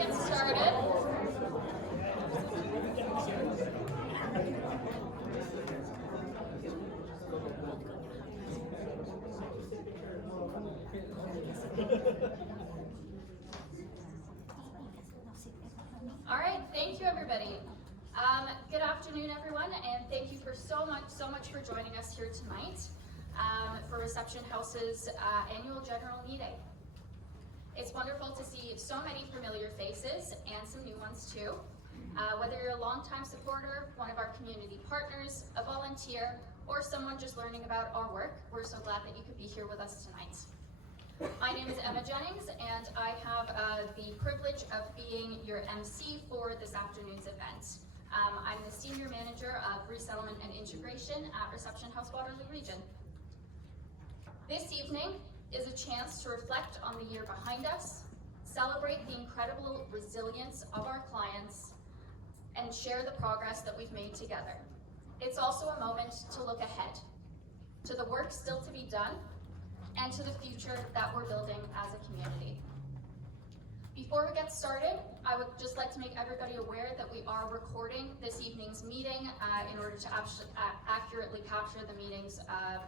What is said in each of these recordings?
get started. All right, thank you, everybody. Good afternoon, everyone, and thank you for so much for joining us here tonight for Reception House's annual general meeting. It's wonderful to see so many familiar faces and some new ones too. Whether you're a longtime supporter, one of our community partners, a volunteer, or someone just learning about our work, we're so glad that you could be here with us tonight. My name is Emma Jennings, and I have the privilege of being your MC for this afternoon's event. I'm the Senior Manager of Resettlement and Integration at Reception House Waterloo Region. This evening is a chance to reflect on the year behind us, celebrate the incredible resilience of our clients, and share the progress that we've made together. It's also a moment to look ahead, to the work still to be done, and to the future that we're building as a community. Before we get started, I would just like to make everybody aware that we are recording this evening's meeting in order to accurately capture the meeting's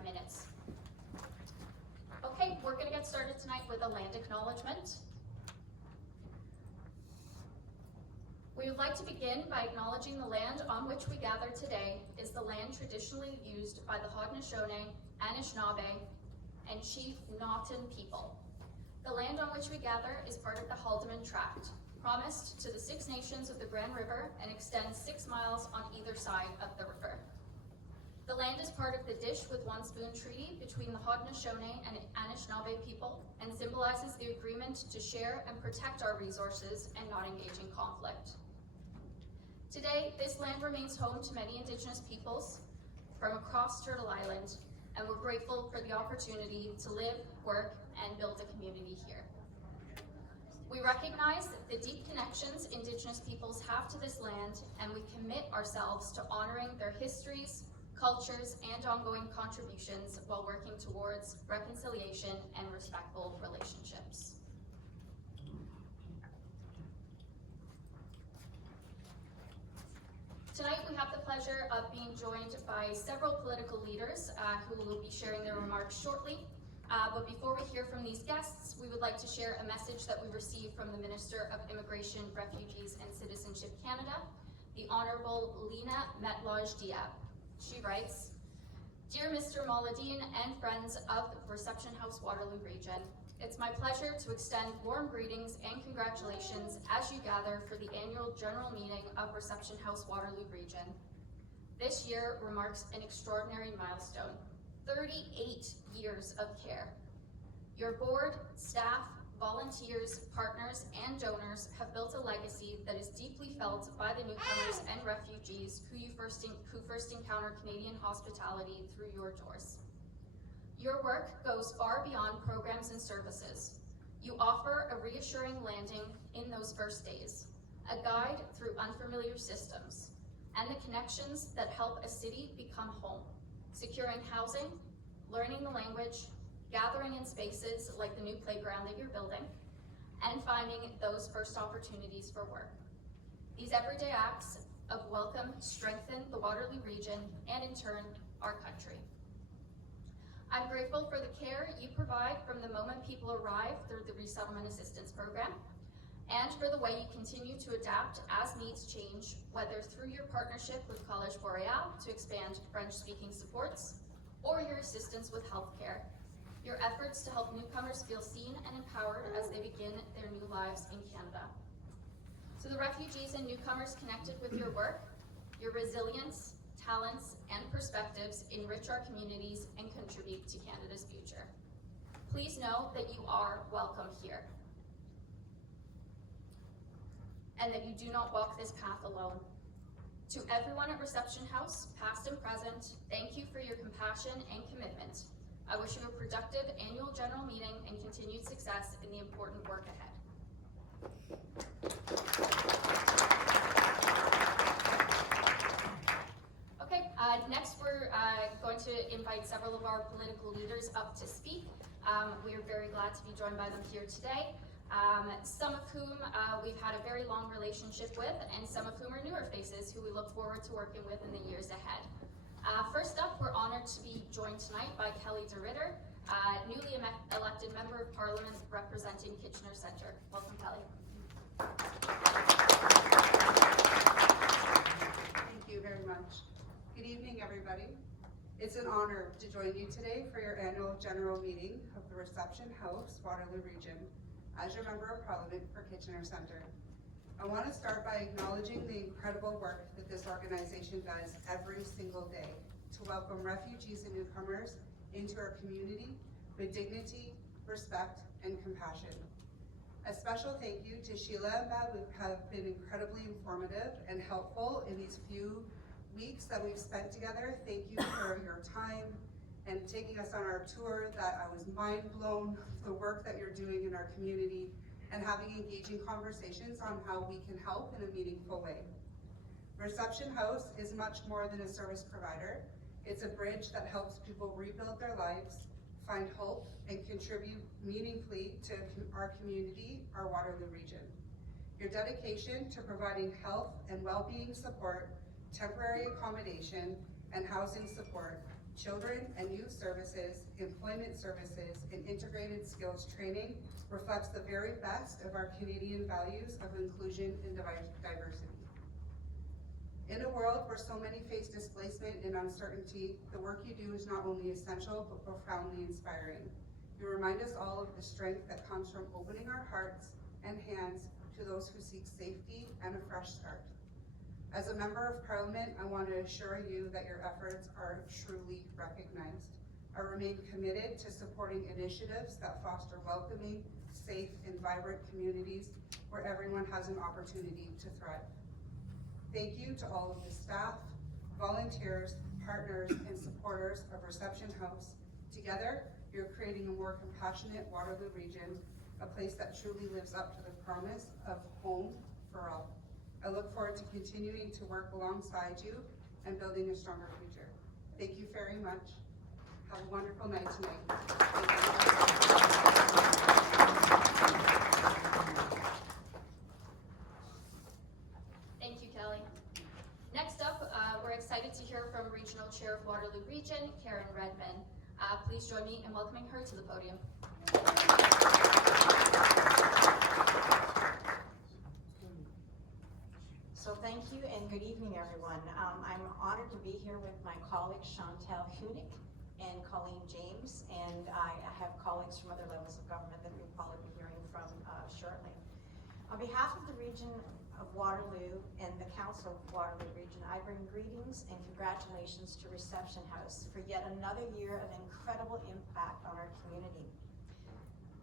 minutes. Okay, we're going to get started tonight with a land acknowledgement. We would like to begin by acknowledging the land on which we gather today is the land traditionally used by the Haudenosaunee, Anishinaabe, and Chief Naughton people. The land on which we gather is part of the Haldimand Tract, promised to the Six Nations of the Grand River and extends 6 miles on either side of the river. The land is part of the Dish with One Spoon Treaty between the Haudenosaunee and Anishinaabe people and symbolizes the agreement to share and protect our resources and not engage in conflict. Today, this land remains home to many Indigenous peoples from across Turtle Island, and we're grateful for the opportunity to live, work, and build a community here. We recognize the deep connections Indigenous peoples have to this land, and we commit ourselves to honoring their histories, cultures, and ongoing contributions while working towards reconciliation and respectful relationships. Tonight we have the pleasure of being joined by several political leaders who will be sharing their remarks shortly. But before we hear from these guests, we would like to share a message that we received from the Minister of Immigration, Refugees and Citizenship Canada, the Honourable Lena Metlaj-Diab. She writes, "Dear Mr. Mawladin and friends of Reception House Waterloo Region, it's my pleasure to extend warm greetings and congratulations as you gather for the annual general meeting of Reception House Waterloo Region. This year marks an extraordinary milestone, 38 years of care. Your board, staff, volunteers, partners, and donors have built a legacy that is deeply felt by the newcomers and refugees who first encounter Canadian hospitality through your doors. Your work goes far beyond programs and services. You offer a reassuring landing in those first days, a guide through unfamiliar systems, and the connections that help a city become home, securing housing, learning the language, gathering in spaces like the new playground that you're building, and finding those first opportunities for work. These everyday acts of welcome strengthen the Waterloo region and in turn, our country. I'm grateful for the care you provide from the moment people arrive through the Resettlement Assistance Program, and for the way you continue to adapt as needs change, whether through your partnership with College Boreal to expand French-speaking supports, or your assistance with healthcare. Your efforts to help newcomers feel seen and empowered as they begin their new lives in Canada. To the refugees and newcomers connected with your work, your resilience, talents, and perspectives enrich our communities and contribute to Canada's future. Please know that you are welcome here, and that you do not walk this path alone. To everyone at Reception House, past and present, thank you for your compassion and commitment. I wish you a productive annual general meeting and continued success in the important work ahead." Okay, next we're going to invite several of our political leaders up to speak. We are very glad to be joined by them here today. Some of whom we've had a very long relationship with, and some of whom are newer faces who we look forward to working with in the years ahead. First up, we're honored to be joined tonight by Kelly DeRidder, newly elected Member of Parliament representing Kitchener Centre. Welcome, Kelly. Thank you very much. Good evening, everybody. It's an honor to join you today for your annual general meeting of the Reception House, Waterloo Region, as your Member of Parliament for Kitchener Centre. I want to start by acknowledging the incredible work that this organization does every single day to welcome refugees and newcomers into our community with dignity, respect, and compassion. A special thank you to Sheila and Babur, who have been incredibly informative and helpful in these few weeks that we've spent together. Thank you for your time and taking us on our tour. That I was mind blown the work that you're doing in our community and having engaging conversations on how we can help in a meaningful way. Reception House is much more than a service provider. It's a bridge that helps people rebuild their lives, find hope, and contribute meaningfully to our community, our Waterloo region. Your dedication to providing health and well-being support, temporary accommodation and housing support, children and youth services, employment services, and integrated skills training reflects the very best of our Canadian values of inclusion and diversity. In a world where so many face displacement and uncertainty, the work you do is not only essential, but profoundly inspiring. You remind us all of the strength that comes from opening our hearts and hands to those who seek safety and a fresh start. As a Member of Parliament, I want to assure you that your efforts are truly recognized. I remain committed to supporting initiatives that foster welcoming, safe, and vibrant communities where everyone has an opportunity to thrive. Thank you to all of the staff, volunteers, partners, and supporters of Reception House. Together, you're creating a more compassionate Waterloo region, a place that truly lives up to the promise of home for all. I look forward to continuing to work alongside you and building a stronger future. Thank you very much. Have a wonderful night tonight. Thank you, Kelly. Next up, we're excited to hear from Regional Chair of Waterloo Region, Redman. Please join me in welcoming her to the podium. So thank you and good evening, everyone. I'm honored to be here with my colleagues Chantal Hunick and Colleen James, and I have colleagues from other levels of government that we'll probably be hearing from shortly. On behalf of the region of Waterloo and the Council of Waterloo Region, I bring greetings and congratulations to Reception House for yet another year of incredible impact on our community.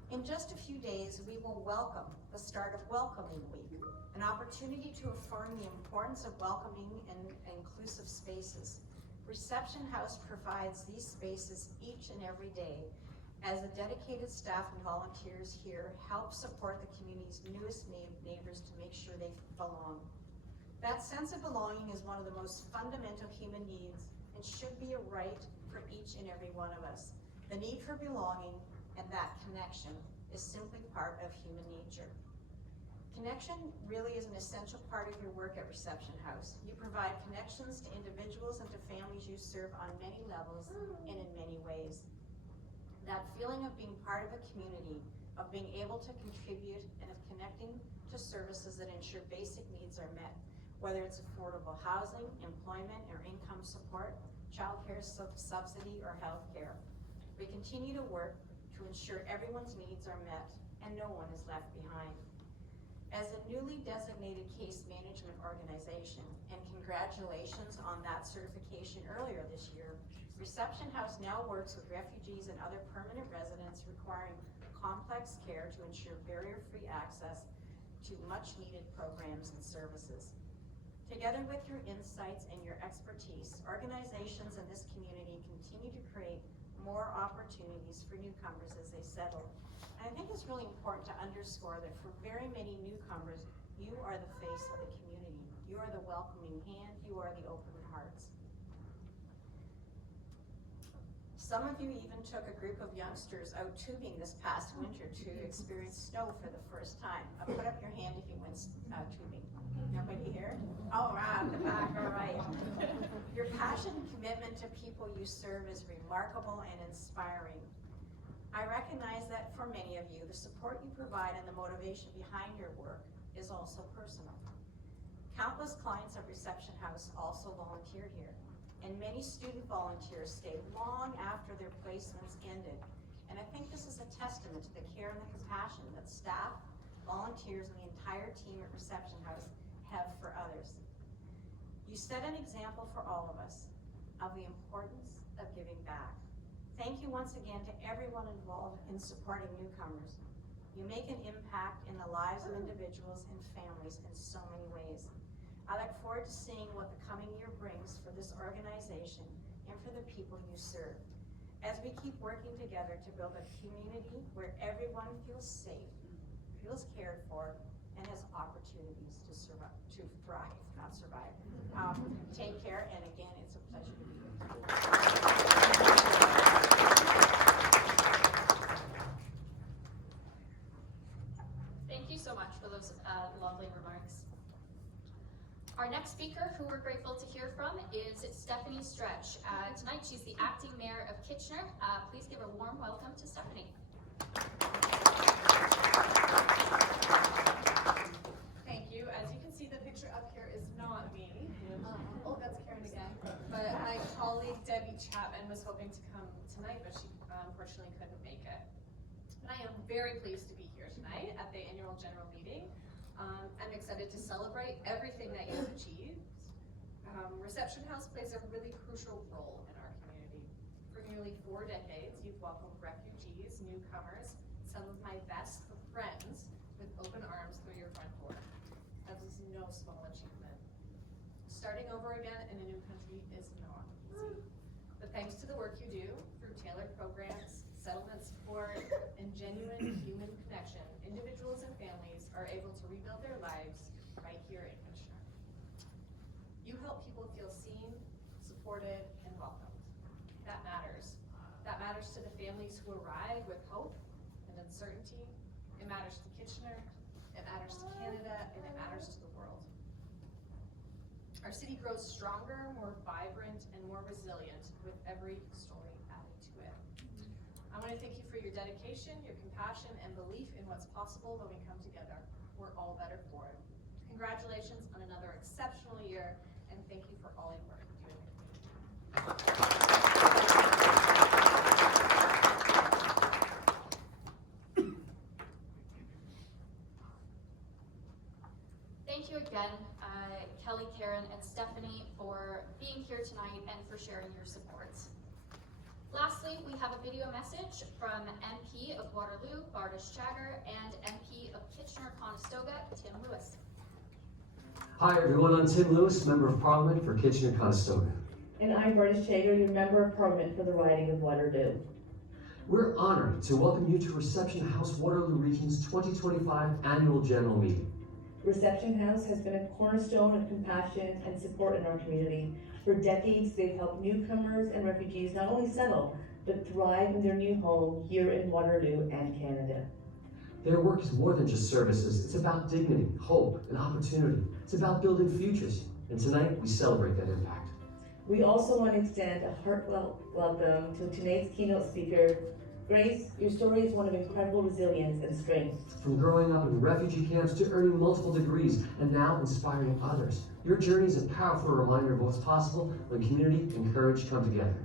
In just a few days, we will welcome the start of Welcoming Week, an opportunity to affirm the importance of welcoming and inclusive spaces. Reception House provides these spaces each and every day as the dedicated staff and volunteers here help support the community's newest neighbors to make sure they belong. That sense of belonging is one of the most fundamental human needs and should be a right for each and every one of us. The need for belonging and that connection is simply part of human nature. Connection really is an essential part of your work at Reception House. You provide connections to individuals and to families you serve on many levels and in many ways. That feeling of being part of a community, of being able to contribute and of connecting to services that ensure basic needs are met, whether it's affordable housing, employment, or income support, childcare subsidy, or healthcare. We continue to work to ensure everyone's needs are met and no one is left behind. As a newly designated case management organization, and congratulations on that certification earlier this year, Reception House now works with refugees and other permanent residents requiring complex care to ensure barrier-free access to much-needed programs and services. Together with your insights and your expertise, organizations in this community continue to create more opportunities for newcomers as they settle. And I think it's really important to underscore that for very many newcomers, you are the face of the community. You are the welcoming hand, you are the open hearts. Some of you even took a group of youngsters out tubing this past winter to experience snow for the first time. Put up your hand if you went tubing. Nobody here? Oh, wow, at the back, all right. Your passion and commitment to people you serve is remarkable and inspiring. I recognize that for many of you, the support you provide and the motivation behind your work is also personal. Countless clients of Reception House also volunteer here, and many student volunteers stay long after their placements ended. And I think this is a testament to the care and the compassion that staff, volunteers, and the entire team at Reception House have for others. You set an example for all of us of the importance of giving back. Thank you once again to everyone involved in supporting newcomers. You make an impact in the lives of individuals and families in so many ways. I look forward to seeing what the coming year brings for this organization and for the people you serve, as we keep working together to build a community where everyone feels safe, feels cared for, and has opportunities to thrive, not survive. Take care, and again, it's a pleasure to be with you. Thank you so much for those lovely remarks. Our next speaker, who we're grateful to hear from, is Stephanie Stretch. Tonight, she's the acting mayor of Kitchener. Please give a warm welcome to Stephanie. Thank you. As you can see, the picture up here is not me. Oh, that's Karen again. But my colleague Debbie Chapman was hoping to come tonight, but she unfortunately couldn't make it. But I am very pleased to be here tonight at the annual general meeting. I'm excited to celebrate everything that you've achieved. Reception House plays a really crucial role in our community. For nearly 4 decades, you've welcomed refugees, newcomers, some of my best of friends with open arms through your front door. That is no small achievement. Starting over again in a new country is not easy. But thanks to the work you do through tailored programs, settlement support, and genuine human connection, individuals and families are able to rebuild their lives right here in Kitchener. You help people feel seen, supported, and welcomed. That matters. That matters to the families who arrive with hope and uncertainty. It matters to Kitchener, it matters to Canada, and it matters to the world. Our city grows stronger, more vibrant, and more resilient with every story added to it. I want to thank you for your dedication, your compassion, and belief in what's possible when we come together. We're all better for it. Congratulations on another exceptional year, and thank you for all your work you do in the community. Thank you again, Kelly, Karen, and Stephanie, for being here tonight and for sharing your support. Lastly, we have a video message from MP of Waterloo, Bardish Chagger, and MP of Kitchener-Conestoga, Tim Lewis. Hi everyone, I'm Tim Lewis, Member of Parliament for Kitchener-Conestoga. And I'm Bardish Chagger, your Member of Parliament for the riding of Waterloo. We're honored to welcome you to Reception House Waterloo Region's 2025 Annual General Meeting. Reception House has been a cornerstone of compassion and support in our community. For decades, they've helped newcomers and refugees not only settle, but thrive in their new home here in Waterloo and Canada. Their work is more than just services. It's about dignity, hope, and opportunity. It's about building futures. And tonight, we celebrate that impact. We also want to extend a heartfelt welcome to tonight's keynote speaker. Grace, your story is one of incredible resilience and strength. From growing up in refugee camps to earning multiple degrees and now inspiring others, your journey is a powerful reminder of what's possible when community and courage come together.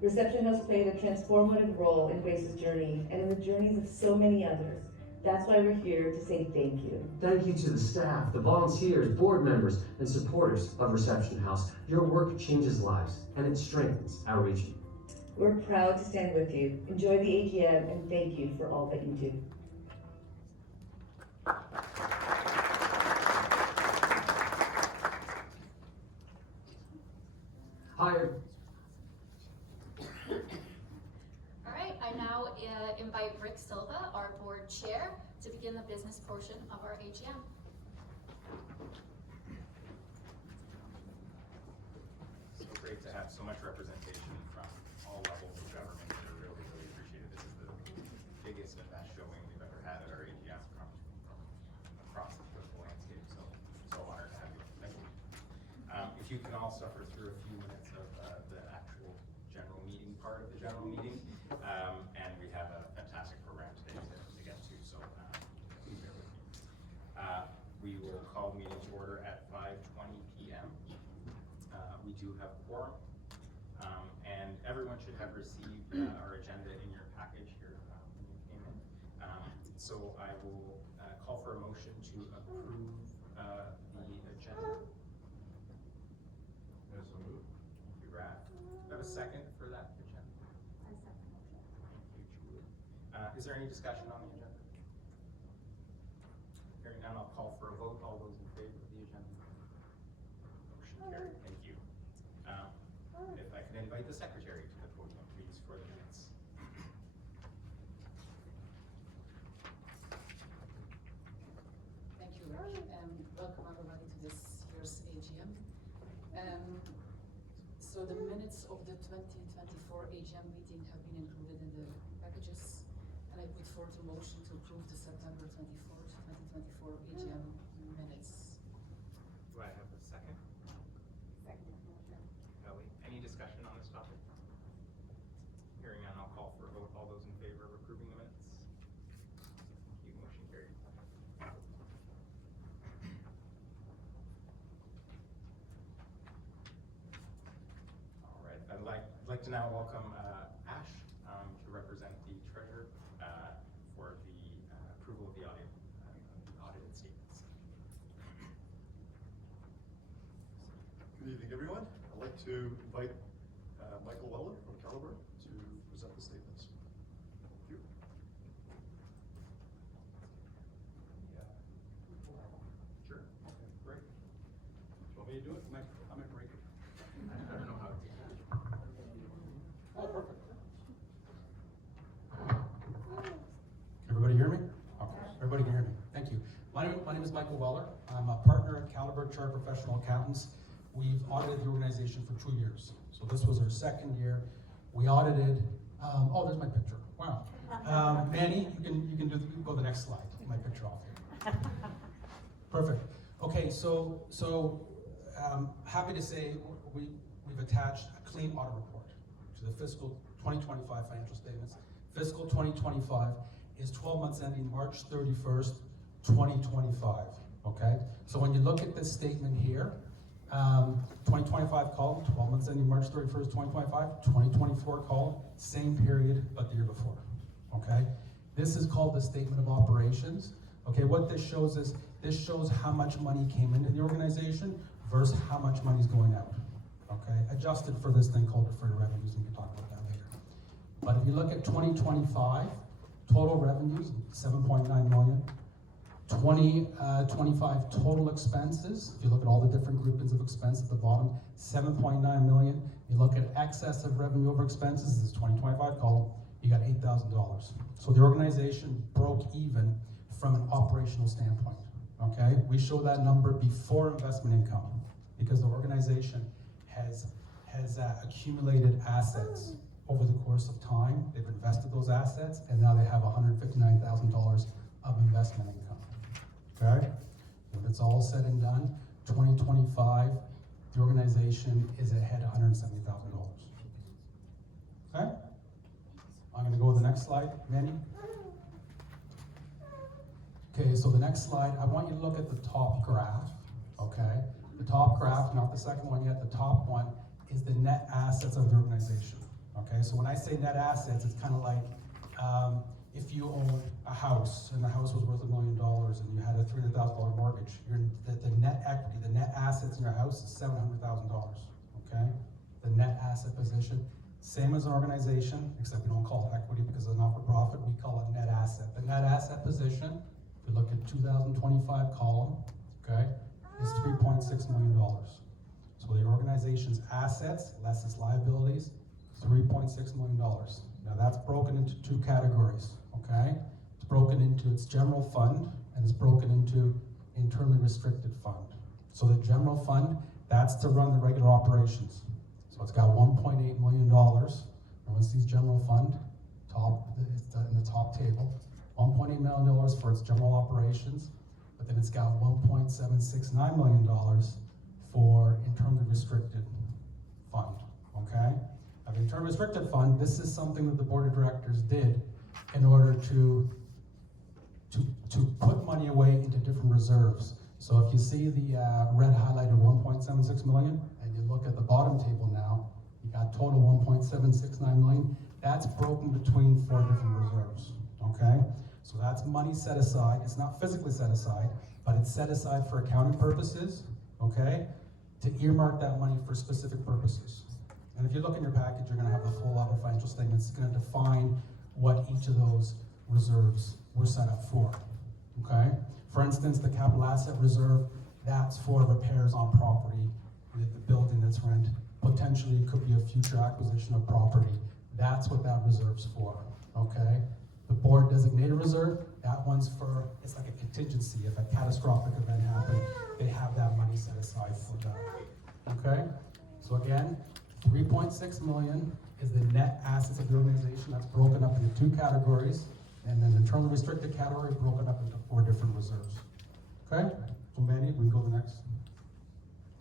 Reception House played a transformative role in Grace's journey and in the journeys of so many others. That's why we're here to say thank you. Thank you to the staff, the volunteers, board members, and supporters of Reception House. Your work changes lives and it strengthens our region. We're proud to stand with you. Enjoy the AGM and thank you for all that you do. Hi. All right, I now invite Rick Silva, our board chair, to begin the business portion of our AGM. So great to have so much representation from all all levels of government that are really, really appreciated. This is the biggest and best showing we've ever had at our AGM from across the political landscape, so honored to have you. Thank you. If you can all suffer through a few minutes of the actual general meeting part of the general meeting, and we have a fantastic program today to get to, so please bear with me. We will call the meeting to order at 5:20 p.m. We do have quorum, and everyone should have received our agenda in your package here when you came in. So I will call for a motion to approve the agenda. Yes, so moved. Thank you, Brad. Do I have a second for that agenda? I second motion. Thank you, Julie. Is there any discussion on the agenda? Hearing none, I'll call for a vote. All those in favor of the agenda? Motion carried. Thank you. If I can invite the secretary to the podium, please, for the minutes. Thank you, Rick, and welcome everybody to this year's AGM. So the minutes of the 2024 AGM meeting have been included in the packages, and I put forth a motion to approve the September 24th, 2024 AGM minutes. Do I have a second? Second motion. Kelly, any discussion on this topic? Hearing none, I'll call for a vote. All those in favor of approving the minutes? Thank you. Motion carried. All right, I'd like to now welcome Ash to represent the treasurer for the approval of the audited statements. Good evening, everyone. I'd like to invite Michael Weller from Caliber to present the statements. Thank you. Sure. Okay, great. Want me to do it? I'm at break. I don't know how to do that. Oh, perfect. Everybody hear me? Okay, everybody can hear me. Thank you. My name is Michael Weller. I'm a partner at Caliber Chartered Professional Accountants. We've audited the organization for 2 years. So this was our second year. We audited, oh, there's my picture. Wow. Manny, you can go to the next slide. Get my picture off here. Perfect. Okay, so happy to say we've attached a clean audit report to the fiscal 2025 financial statements. Fiscal 2025 is 12 months ending March 31st, 2025, okay? So when you look at this statement here, 2025 column, 12 months ending March 31st, 2025, 2024 column, same period, but the year before, okay? This is called the statement of operations. Okay, what this shows is, this shows how much money came into the organization versus how much money is going out, okay? Adjusted for this thing called deferred revenues, and we can talk about that later. But if you look at 2025, total revenues, 7.9 million. 2025 total expenses, if you look at all the different groupings of expense at the bottom, 7.9 million. You look at excess of revenue over expenses, this is 2025 column, you got $8,000. So the organization broke even from an operational standpoint, okay? We show that number before investment income because the organization has accumulated assets over the course of time. They've invested those assets, and now they have $159,000 of investment income, okay? When it's all said and done, 2025, the organization is ahead $170,000, okay? I'm gonna go to the next slide, Manny. Okay, so the next slide, I want you to look at the top graph, okay? The top graph, not the second one yet, the top one is the net assets of the organization, okay? So when I say net assets, it's kind of like if you owned a house and the house was worth $1 million and you had a $300,000 mortgage, the net equity, the net assets in your house is $700,000, okay? The net asset position, same as an organization, except we don't call it equity because it's a not-for-profit, we call it net asset. The net asset position, if you look at 2025 column, okay, is $3.6 million. So the organization's assets, less its liabilities, $3.6 million. Now that's broken into two categories, okay? It's broken into its general fund and it's broken into internally restricted fund. So the general fund, that's to run the regular operations. So it's got $1.8 million, and it's got $1.769 million for internally restricted fund, okay? Now, the internally restricted fund, this is something that the board of directors did in order to put money away into different reserves. So if you see the red highlighted 1.76 million, and you look at the bottom table now, you got total 1.769 million. That's broken between 4 different reserves, okay? So that's money set aside. It's not physically set aside, but it's set aside for accounting purposes, okay? To earmark that money for specific purposes. And if you look in your package, you're gonna have the full audit financial statements. It's gonna define what each of those reserves were set up for, okay? For instance, the capital asset reserve, that's for repairs on property, the building that's rent. Potentially, it could be a future acquisition of property. That's what that reserve's for, okay? The board designated reserve, that one's for, it's like a contingency. If a catastrophic event happened, they have that money set aside for that, okay? So again, 3.6 million is the net assets of the organization. That's broken up into 2 categories. And then the internally restricted category broken up into 4 different reserves. Okay? So Manny, we can go to the next.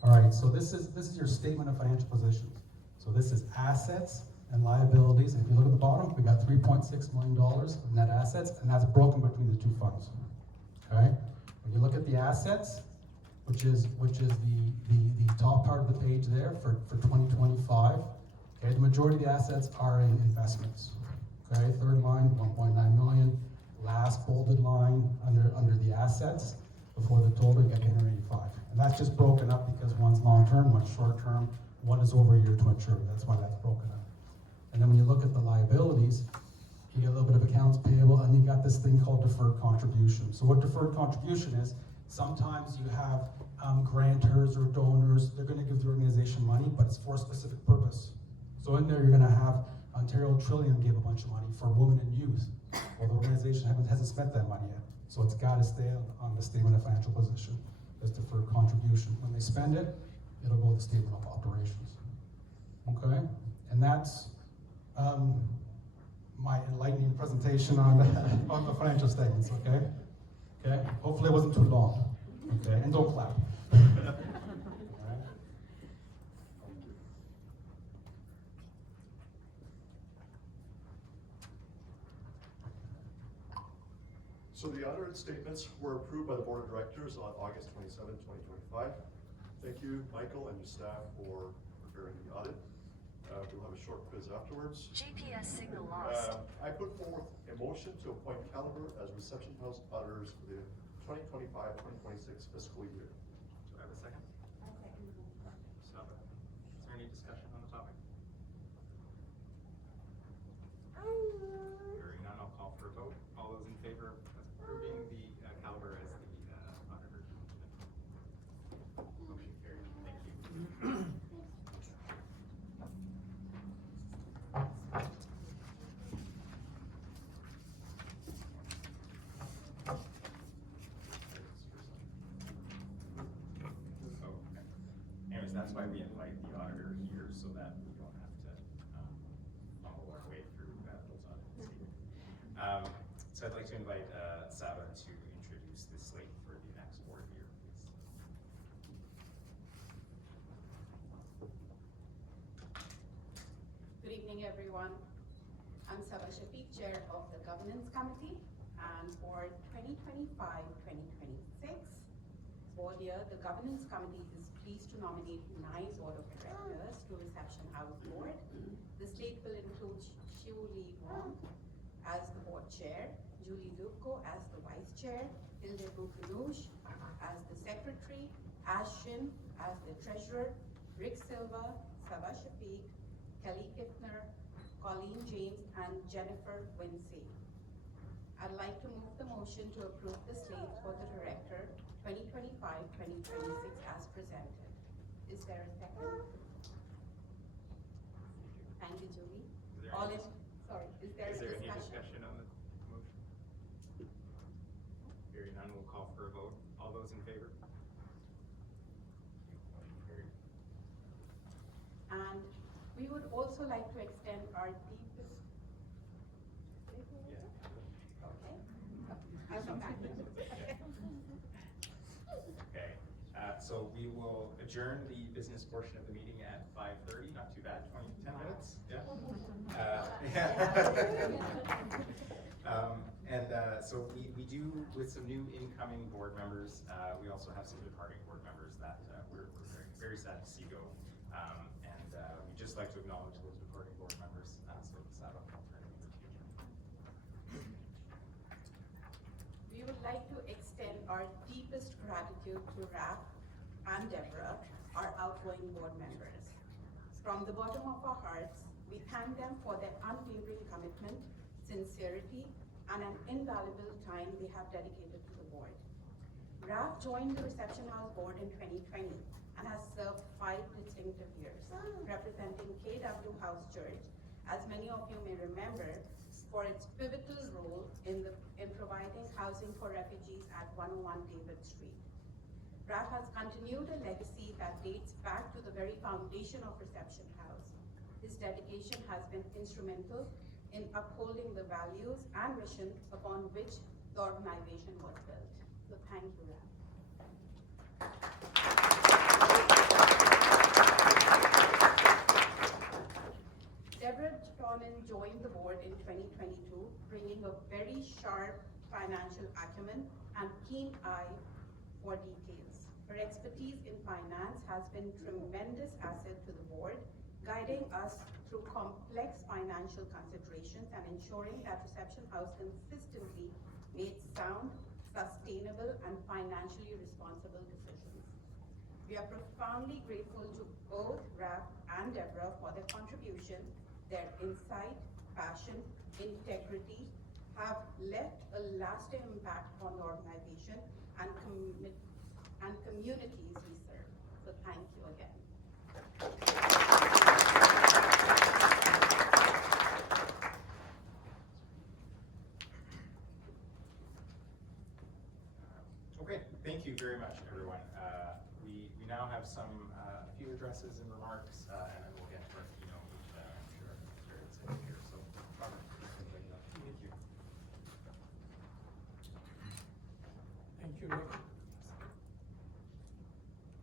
All right, so this is your statement of financial positions. So this is assets and liabilities. And if you look at the bottom, we got $3.6 million of net assets, and that's broken between the 2 funds. Okay? When you look at the assets, which is the top part of the page there for 2025, okay, the majority of the assets are in investments. Okay, third line, 1.9 million. Last bolded line under the assets, before the total, you get 185. And that's just broken up because one's long-term, one's short-term, one is over a year to maturity. That's why that's broken up. And then when you look at the liabilities, you get a little bit of accounts payable, and you got this thing called deferred contribution. So what deferred contribution is, sometimes you have grantors or donors, they're gonna give the organization money, but it's for a specific purpose. So in there, you're gonna have Ontario Trillium gave a bunch of money for women and youth. Well, the organization hasn't spent that money yet. So it's gotta stay on the statement of financial position. It's deferred contribution. When they spend it, it'll go to the statement of operations. Okay? And that's my enlightening presentation on the financial statements, okay? Okay? Hopefully it wasn't too long. Okay? And don't clap. So the audited statements were approved by the board of directors on August 27, 2025. Thank you, Michael, and your staff for preparing the audit. We'll have a short quiz afterwards. GPS signal lost. I put forth a motion to appoint Caliber as reception house auditors for the 2025-2026 fiscal year. Do I have a second? I second the motion. Stop it. Is there any discussion on the topic? Hearing none, I'll call for a vote. All those in favor of approving the Caliber as the auditor? Motion carried. Thank you. Anyways, that's why we invite the auditor here, so that we don't have to follow our way through those audits. So I'd like to invite Saba to introduce the slate for the next board year, please. Good evening, everyone. I'm Saba Shafiq, Chair of the Governance Committee, and for 2025-2026 board year, the Governance Committee is pleased to nominate 9 board of directors to Reception House Board. The slate will include Xiu Li Wong as the board chair, Julie Dubko as the vice chair, Hilde Bukanush as the secretary, Ashton as the treasurer, Rick Silva, Saba Shafiq, Kelly Kitchener, Colleen James, and Jennifer Winsey. I'd like to move the motion to approve the slate for the director 2025-2026 as presented. Is there a second? Thank you, Julie. Is there any discussion? discussion on the motion? Hearing none, we'll call for a vote. All those in favor? Motion carried. And we would also like to extend our deepest. Okay. I'll come back. So we will adjourn the business portion of the meeting at 5:30, not too bad, 10 minutes, yeah? So we do, with some new incoming board members, we also have some departing board members that we're very, very sad to see go. We'd just like to acknowledge those departing board members, so it's sad on alternative in the future. We would like to extend our deepest gratitude to Raf and Deborah, our outgoing board members. From the bottom of our hearts, we thank them for their unwavering commitment, sincerity, and an invaluable time they have dedicated to the board. Raf joined the Reception House board in 2020 and has served 5 distinctive years, representing KW House Church, as many of you may remember, for its pivotal role in providing housing for refugees at 101 David Street. Raf has continued a legacy that dates back to the very foundation of Reception House. His dedication has been instrumental in upholding the values and mission upon which the organization was built. So thank you, Raf. Deborah Tonin joined the board in 2022, bringing a very sharp financial acumen and keen eye for details. Her expertise in finance has been tremendous asset to the board, guiding us through complex financial considerations and ensuring that Reception House consistently made sound, sustainable, and financially responsible decisions. We are profoundly grateful to both Raf and Deborah for their contribution. Their insight, passion, integrity have left a lasting impact on the organization and communities we serve. So thank you again. Okay, thank you very much, everyone. We now have some a few addresses and remarks, and then we'll get to our keynote, which I'm sure Jared said here. So, Robert, thank you. Thank you, Rick.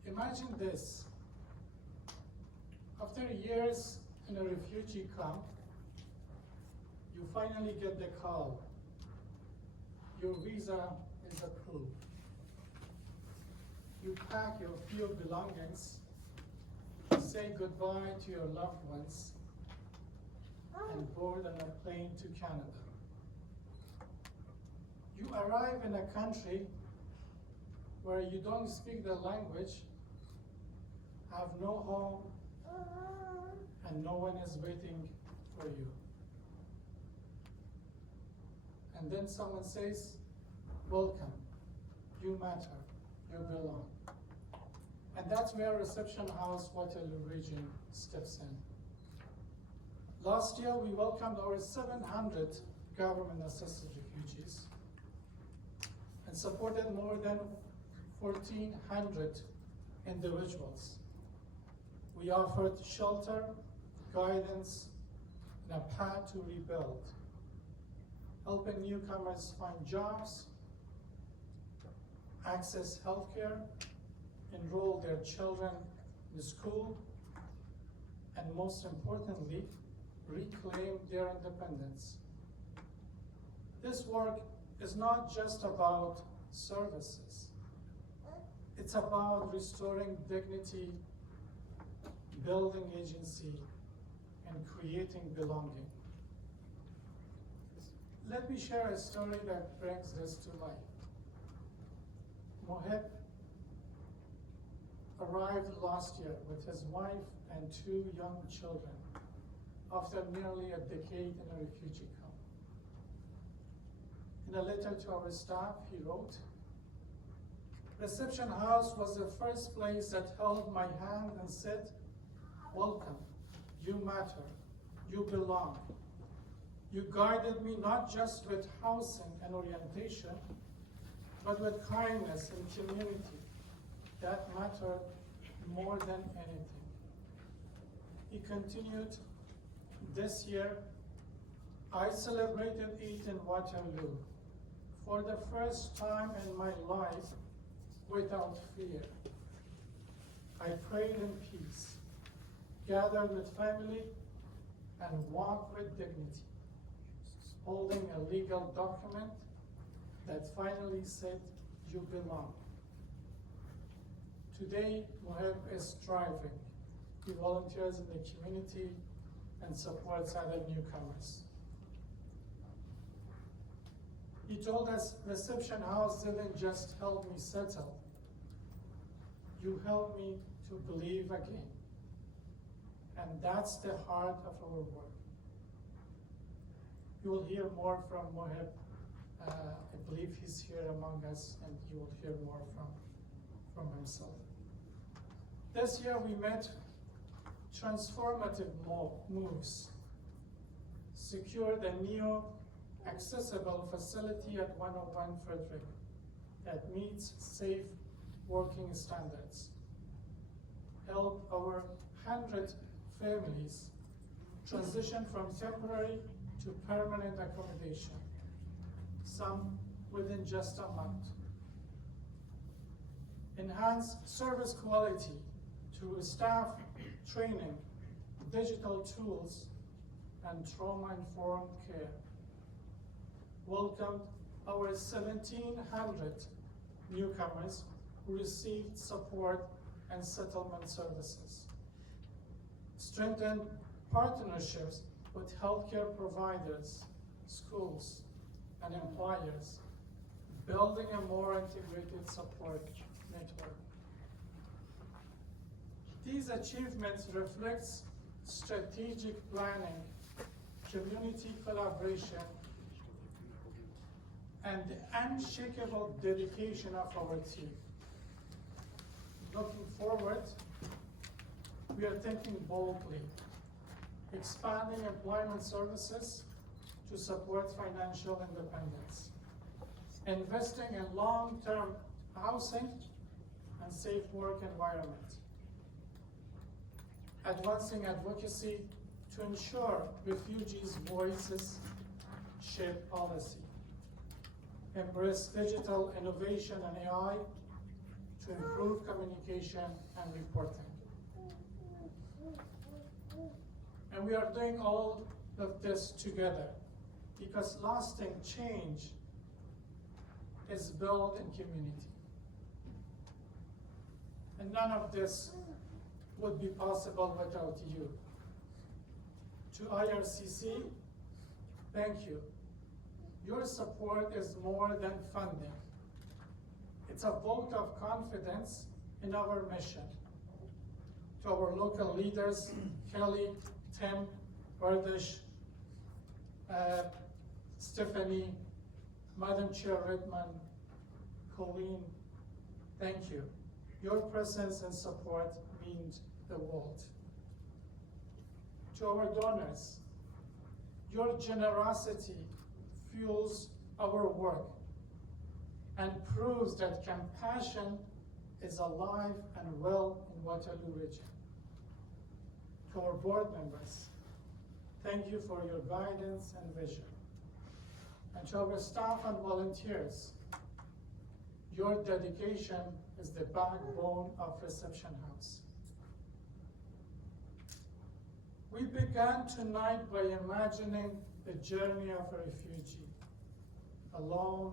Imagine this. After years in a refugee camp, you finally get the call. Your visa is approved. You pack your few belongings, say goodbye to your loved ones, and board on a plane to Canada. You arrive in a country where you don't speak the language, have no home, and no one is waiting for you. And then someone says, welcome, you matter, you belong. And that's where Reception House Waterloo region steps in. Last year, we welcomed over 700 government-assisted refugees and supported more than 1,400 individuals. We offered shelter, guidance, and a path to rebuild, helping newcomers find jobs, access healthcare, enroll their children in school, and most importantly, reclaim their independence. This work is not just about services. It's about restoring dignity, building agency, and creating belonging. Let me share a story that brings this to life. Muhib arrived last year with his wife and 2 young children after nearly a decade in a refugee camp. In a letter to our staff, he wrote, "Reception House was the first place that held my hand and said, welcome, you matter, you belong. You guided me not just with housing and orientation, but with kindness and community. That mattered more than anything." He continued, "This year, I celebrated Eid in Waterloo for the first time in my life without fear. I prayed in peace, gathered with family, and walked with dignity, holding a legal document that finally said, "You belong." Today, Muhib is thriving. He volunteers in the community and supports other newcomers. He told us, "Reception House didn't just help me settle. You helped me to believe again." And that's the heart of our work. You will hear more from Muhib. I believe he's here among us, and you will hear more from himself. This year we made transformative moves. Secured a new accessible facility at 101 Frederick that meets safe working standards. Help over 100 families transition from temporary to permanent accommodation, some within just a month. Enhance service quality through staff training, digital tools, and trauma-informed care. Welcomed over 1,700 newcomers who received support and settlement services. Strengthened partnerships with healthcare providers, schools, and employers, building a more integrated support network. These achievements reflect strategic planning, community collaboration, and the unshakable dedication of our team. Looking forward, we are thinking boldly, expanding employment services to support financial independence, investing in long-term housing and safe work environment, advancing advocacy to ensure refugees' voices shape policy, embrace digital innovation and AI to improve communication and reporting. And we are doing all of this together because lasting change is built in community. And none of this would be possible without you. To IRCC, thank you. Your support is more than funding. It's a vote of confidence in our mission. To our local leaders, Kelly, Tim, Bardish, Stephanie, Madam Chair Redman, Colleen, thank you. Your presence and support means the world. To our donors, your generosity fuels our work and proves that compassion is alive and well in Waterloo region. To our board members, thank you for your guidance and vision. And to our staff and volunteers, your dedication is the backbone of Reception House. We began tonight by imagining the journey of a refugee, alone,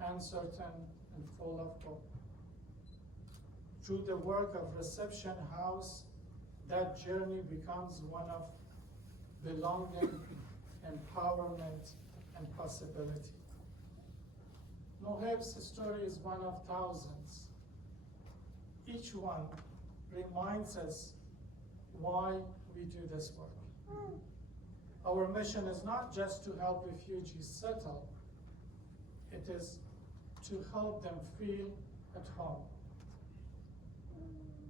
uncertain, and full of hope. Through the work of Reception House, that journey becomes one of belonging, empowerment, and possibility. Muhib's story is one of thousands. Each one reminds us why we do this work. Our mission is not just to help refugees settle, it is to help them feel at home.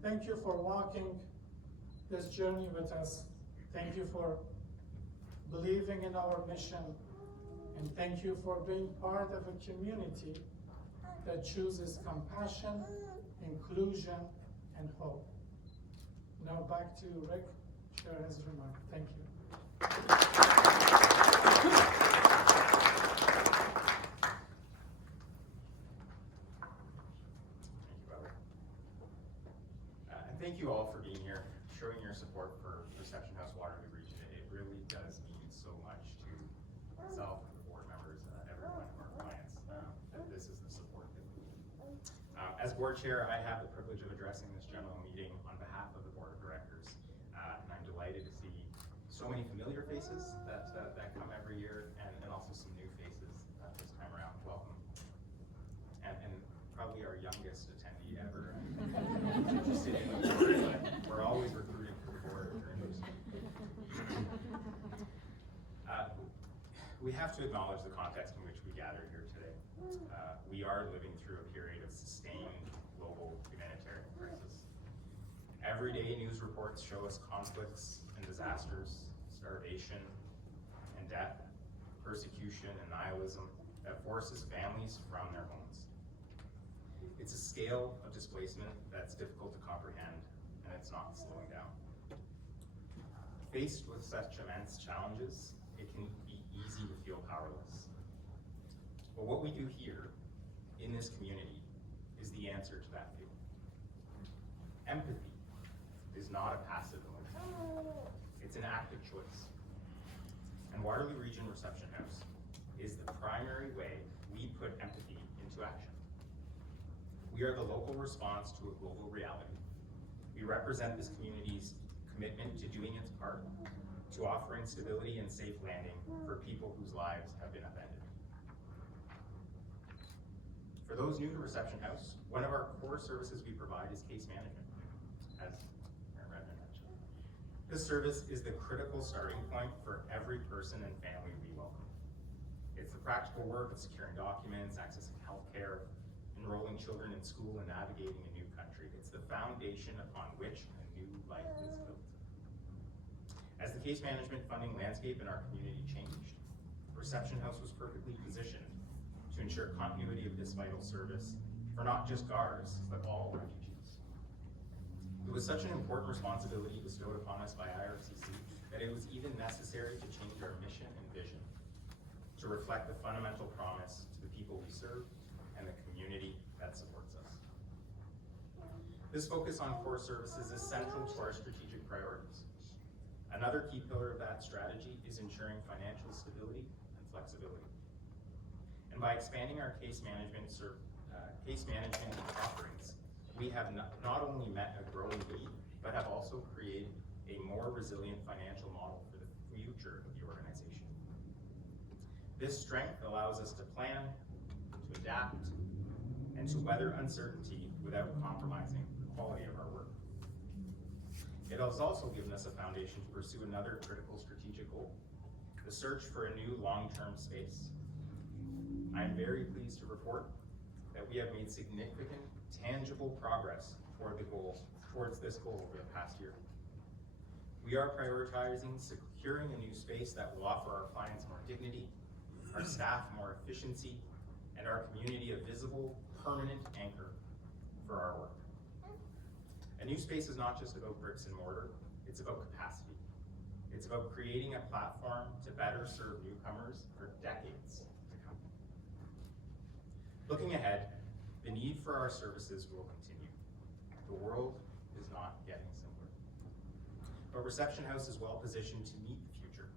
Thank you for walking this journey with us. Thank you for believing in our mission. And thank you for being part of a community that chooses compassion, inclusion, and hope. Now back to Rick, share his remark. Thank you. board chair, I have the privilege of addressing this general meeting on behalf of the board of directors. And I'm delighted to see so many familiar faces that come every year, and also some new faces this time around. Welcome. And probably our youngest attendee ever. Interested in the board, but we're always recruiting for the board during those. We have to acknowledge the context in which we gather here today. We are living through a period of sustained global humanitarian crisis. Every day news reports show us conflicts and disasters, starvation and death, persecution and nihilism that forces families from their homes. It's a scale of displacement that's difficult to comprehend, and it's not slowing down. Faced with such immense challenges, it can be easy to feel powerless. But what we do here in this community is the answer to that feeling. Empathy is not a passive emotion. It's an active choice. And Waterloo Region Reception House is the primary way we put empathy into action. We are the local response to a global reality. We represent this community's commitment to doing its part, to offering stability and safe landing for people whose lives have been upended. For those new to Reception House, one of our core services we provide is case management, as Redman mentioned. This service is the critical starting point for every person and family we welcome. It's the practical work of securing documents, accessing healthcare, enrolling children in school, and navigating a new country. It's the foundation upon which a new life is built. As the case management funding landscape in our community changed, Reception House was perfectly positioned to ensure continuity of this vital service for not just GARs, but all refugees. It was such an important responsibility bestowed upon us by IRCC that it was even necessary to change our mission and vision to reflect the fundamental promise to the people we serve and the community that supports us. This focus on core services is central to our strategic priorities. Another key pillar of that strategy is ensuring financial stability and flexibility. And by expanding our case management offerings, we have not only met a growing need, but have also created a more resilient financial model for the future of the organization. This strength allows us to plan, to adapt, and to weather uncertainty without compromising the quality of our work. It has also given us a foundation to pursue another critical strategic goal, the search for a new long-term space. I am very pleased to report that we have made significant, tangible progress towards this goal over the past year. We are prioritizing securing a new space that will offer our clients more dignity, our staff more efficiency, and our community a visible, permanent anchor for our work. A new space is not just about bricks and mortar, it's about capacity. It's about creating a platform to better serve newcomers for decades to come. Looking ahead, the need for our services will continue. The world is not getting simpler. But Reception House is well positioned to meet the future.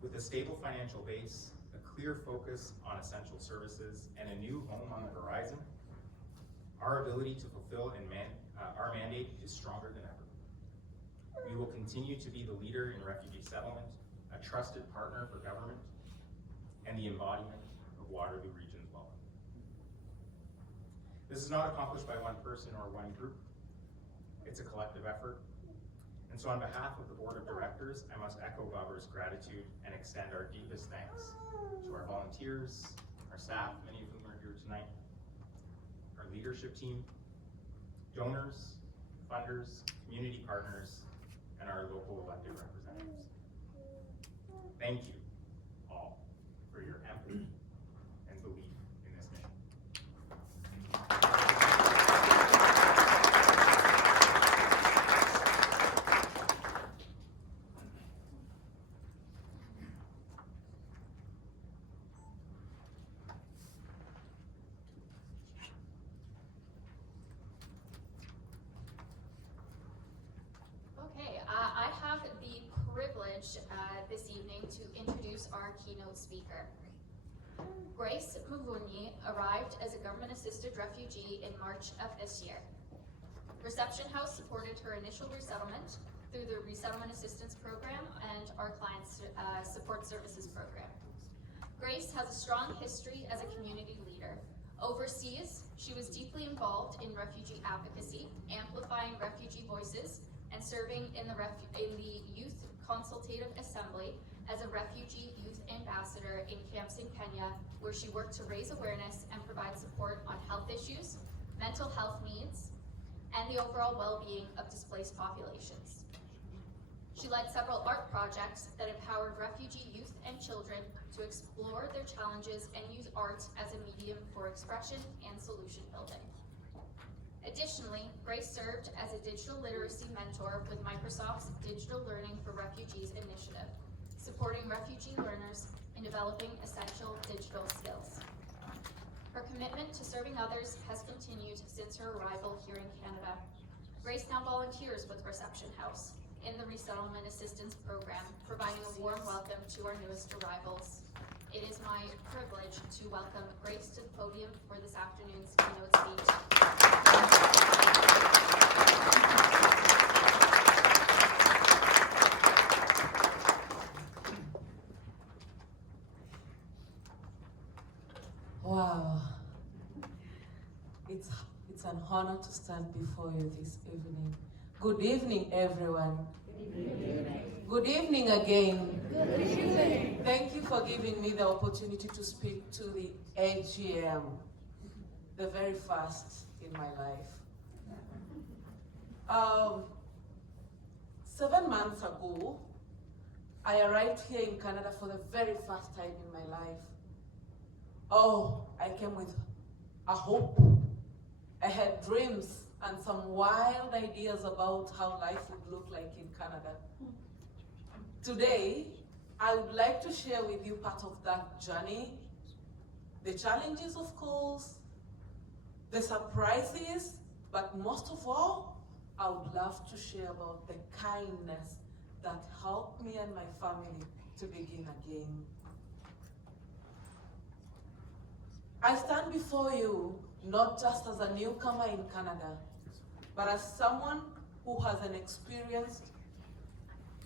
With a stable financial base, a clear focus on essential services, and a new home on the horizon, our ability to fulfill our mandate is stronger than ever. We will continue to be the leader in refugee settlement, a trusted partner for government, and the embodiment of Waterloo Region's welcome. This is not accomplished by one person or one group. It's a collective effort. And so on behalf of the Board of Directors, I must echo Babur's gratitude and extend our deepest thanks to our volunteers, our staff, many of whom are here tonight, our leadership team, donors, funders, community partners, and our local elected representatives. Thank you all for your empathy and belief in this mission. I have the privilege this evening to introduce our keynote speaker. Grace Muvunyi arrived as a government-assisted refugee in March of this year. Reception House supported her initial resettlement through the Resettlement Assistance Program and our Client Support Services Program. Grace has a strong history as a community leader. Overseas, she was deeply involved in refugee advocacy, amplifying refugee voices, and serving in the Youth Consultative Assembly as a refugee youth ambassador in camps in Kenya, where she worked to raise awareness and provide support on health issues, mental health needs, and the overall well-being of displaced populations. She led several art projects that empowered refugee youth and children to explore their challenges and use art as a medium for expression and solution building. Additionally, Grace served as a digital literacy mentor with Microsoft's Digital Learning for Refugees initiative, supporting refugee learners in developing essential digital skills. Her commitment to serving others has continued since her arrival here in Canada. Grace now volunteers with Reception House in the Resettlement Assistance Program, providing a warm welcome to our newest arrivals. It is my privilege to welcome Grace to the podium for this afternoon's keynote speech. Wow, it's an honor to stand before you this evening. Good evening, everyone. Good evening again. Good evening. Thank you for giving me the opportunity to speak to the AGM, the very first in my life. 7 months ago, I arrived here in Canada for the very first time in my life. Oh, I came with a hope. I had dreams and some wild ideas about how life would look like in Canada. Today, I would like to share with you part of that journey, the challenges, of course, the surprises, but most of all, I would love to share about the kindness that helped me and my family to begin again. I stand before you not just as a newcomer in Canada, but as someone who has an experienced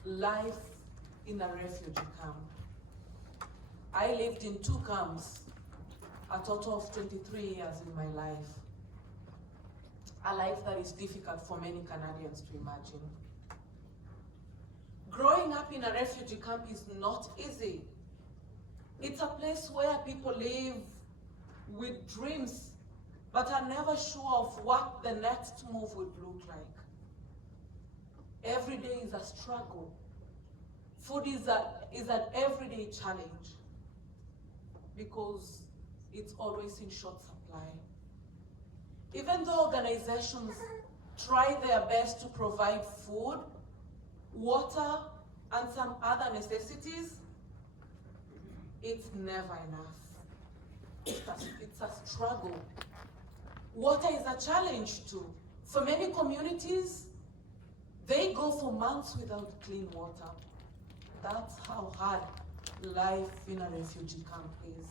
life in a refugee camp. I lived in 2 camps, a total of 23 years in my life. A life that is difficult for many Canadians to imagine. Growing up in a refugee camp is not easy. It's a place where people live with dreams, but are never sure of what the next move would look like. Every day is a struggle. Food is an everyday challenge because it's always in short supply. Even though organizations try their best to provide food, water, and some other necessities, it's never enough. It's a struggle. Water is a challenge too. For many communities, they go for months without clean water. That's how hard life in a refugee camp is.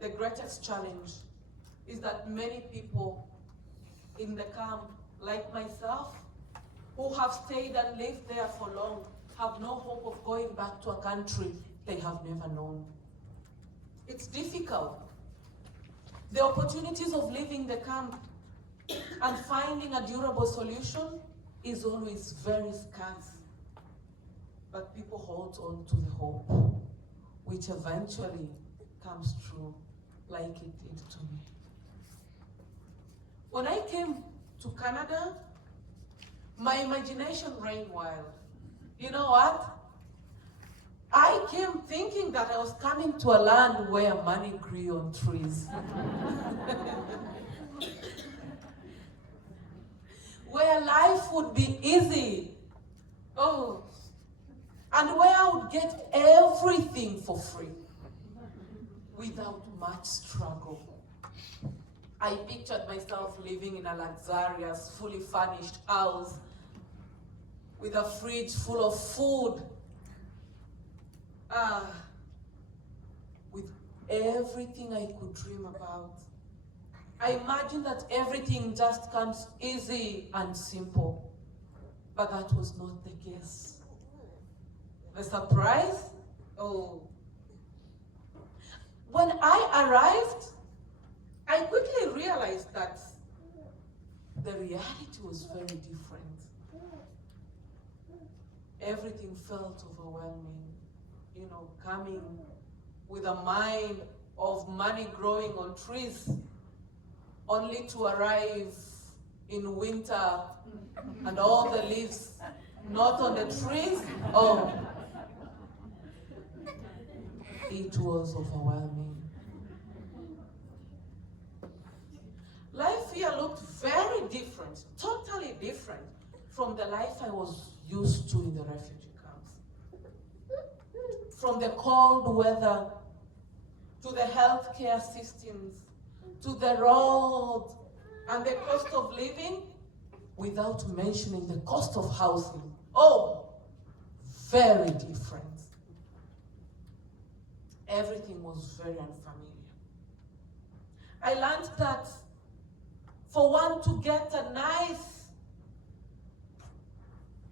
The greatest challenge is that many people in the camp, like myself, who have stayed and lived there for long, have no hope of going back to a country they have never known. It's difficult. The opportunities of leaving the camp and finding a durable solution is always very scarce. But people hold on to the hope, which eventually comes true, like it did to me. When I came to Canada, my imagination ran wild. You know what? I came thinking that I was coming to a land where money grew on trees. Where life would be easy. Oh. And where I would get everything for free without much struggle. I pictured myself living in a luxurious, fully furnished house with a fridge full of food, everything I could dream about. I imagined that everything just comes easy and simple, but that was not the case. The surprise? Oh. When I arrived, I quickly realized that the reality was very different. Everything felt overwhelming. You know, coming with a mind of money growing on trees, only to arrive in winter and all the leaves not on the trees. Oh, it was overwhelming. Life here looked very different, totally different from the life I was used to in the refugee camps. From the cold weather, to the healthcare systems, to the road, and the cost of living, without mentioning the cost of housing. Oh, very different. Everything was very unfamiliar. I learned that for one to get a nice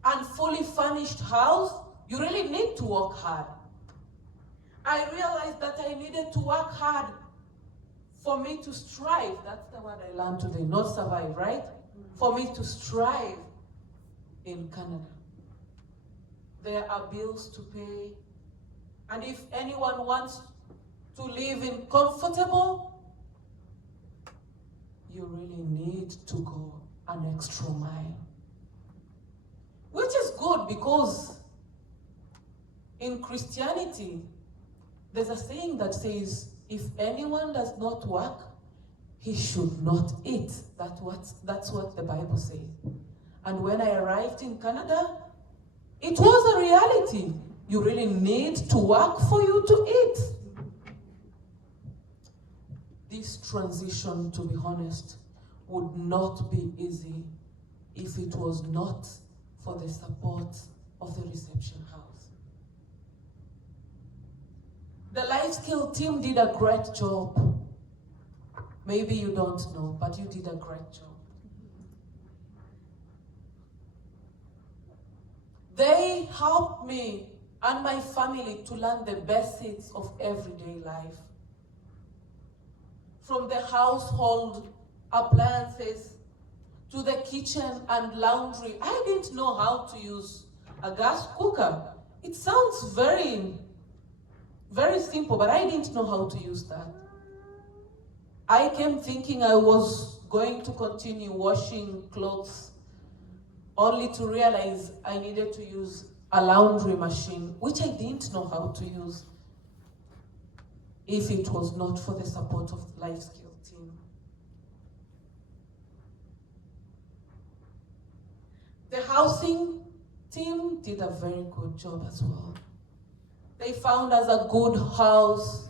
and fully furnished house, you really need to work hard. I realized that I needed to work hard for me to strive. That's the word I learned today, not survive, right? For me to strive in Canada. There are bills to pay. And if anyone wants to live in comfortable, you really need to go an extra mile. Which is good, because in Christianity, there's a saying that says, if anyone does not work, he should not eat. That's what the Bible says. And when I arrived in Canada, it was a reality. You really need to work for you to eat. This transition, to be honest, would not be easy if it was not for the support of the reception house. The life skill team did a great job. Maybe you don't know, but you did a great job. They helped me and my family to learn the basics of everyday life. From the household appliances to the kitchen and laundry. I didn't know how to use a gas cooker. It sounds very, very simple, but I didn't know how to use that. I came thinking I was going to continue washing clothes, only to realize I needed to use a laundry machine, which I didn't know how to use if it was not for the support of the life skill team. The housing team did a very good job as well. They found us a good house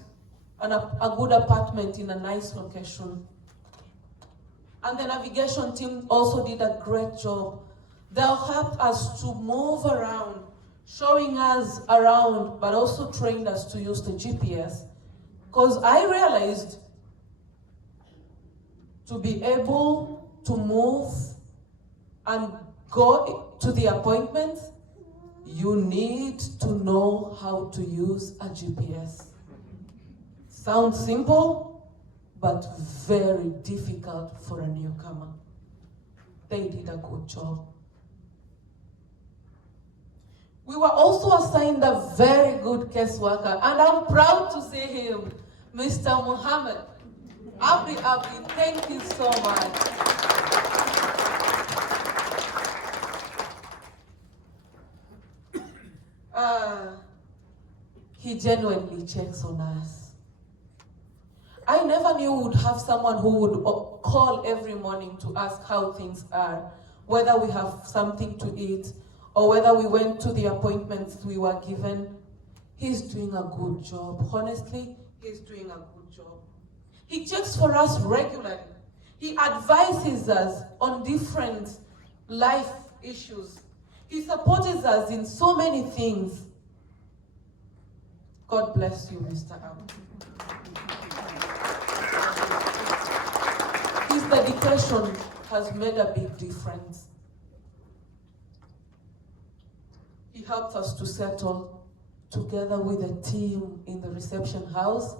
and a good apartment in a nice location. And the navigation team also did a great job. They helped us to move around, showing us around, but also trained us to use the GPS. Because I realized to be able to move and go to the appointment, you need to know how to use a GPS. Sounds simple, but very difficult for a newcomer. They did a good job. We were also assigned a very good caseworker, and I'm proud to see him, Mr. Muhammad. Abdi, thank you so much. He genuinely checks on us. I never knew we would have someone who would call every morning to ask how things are, whether we have something to eat, or whether we went to the appointments we were given. He's doing a good job. Honestly, he's doing a good job. He checks for us regularly. He advises us on different life issues. He supports us in so many things. God bless you, Mr. Am. dedication has made a big difference. He helped us to settle together with a team in the reception house.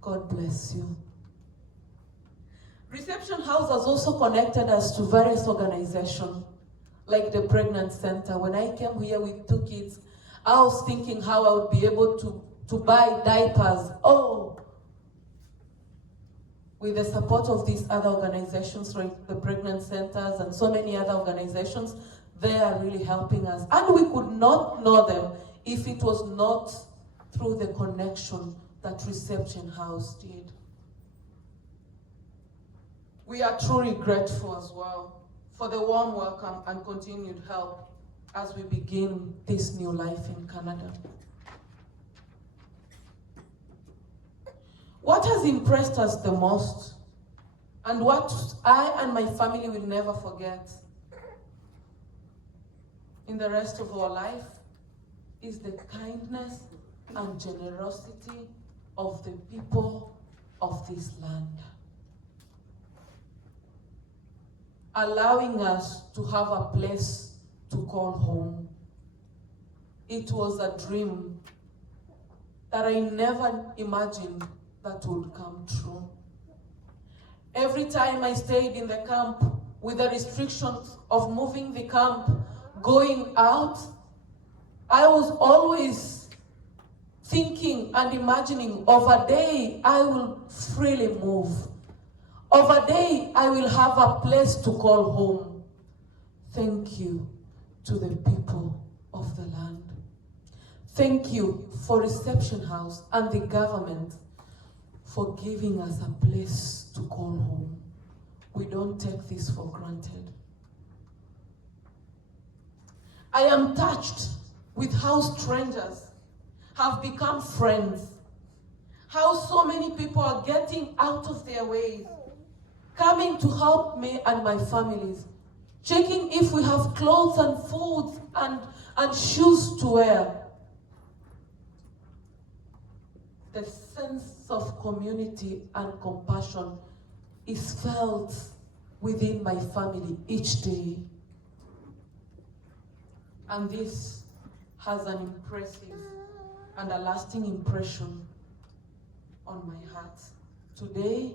God bless you. Reception House has also connected us to various organizations, like the Pregnant Center. When I came here with 2 kids, I was thinking how I would be able to buy diapers. Oh, with the support of these other organizations, like the Pregnant Centers and so many other organizations, they are really helping us. And we could not know them if it was not through the connection that Reception House did. We are truly grateful as well for the warm welcome and continued help as we begin this new life in Canada. What has impressed us the most, and what I and my family will never forget in the rest of our life, is the kindness and generosity of the people of this land. Allowing us to have a place to call home. It was a dream that I never imagined that would come true. Every time I stayed in the camp with the restrictions of moving the camp, going out, I was always thinking and imagining of a day I will freely move. Of a day I will have a place to call home. Thank you to the people of the land. Thank you for Reception House and the government for giving us a place to call home. We don't take this for granted. I am touched with how strangers have become friends, how so many people are getting out of their ways, coming to help me and my families, checking if we have clothes and food and shoes to wear. The sense of community and compassion is felt within my family each day. And this has an impressive and a lasting impression on my heart. Today,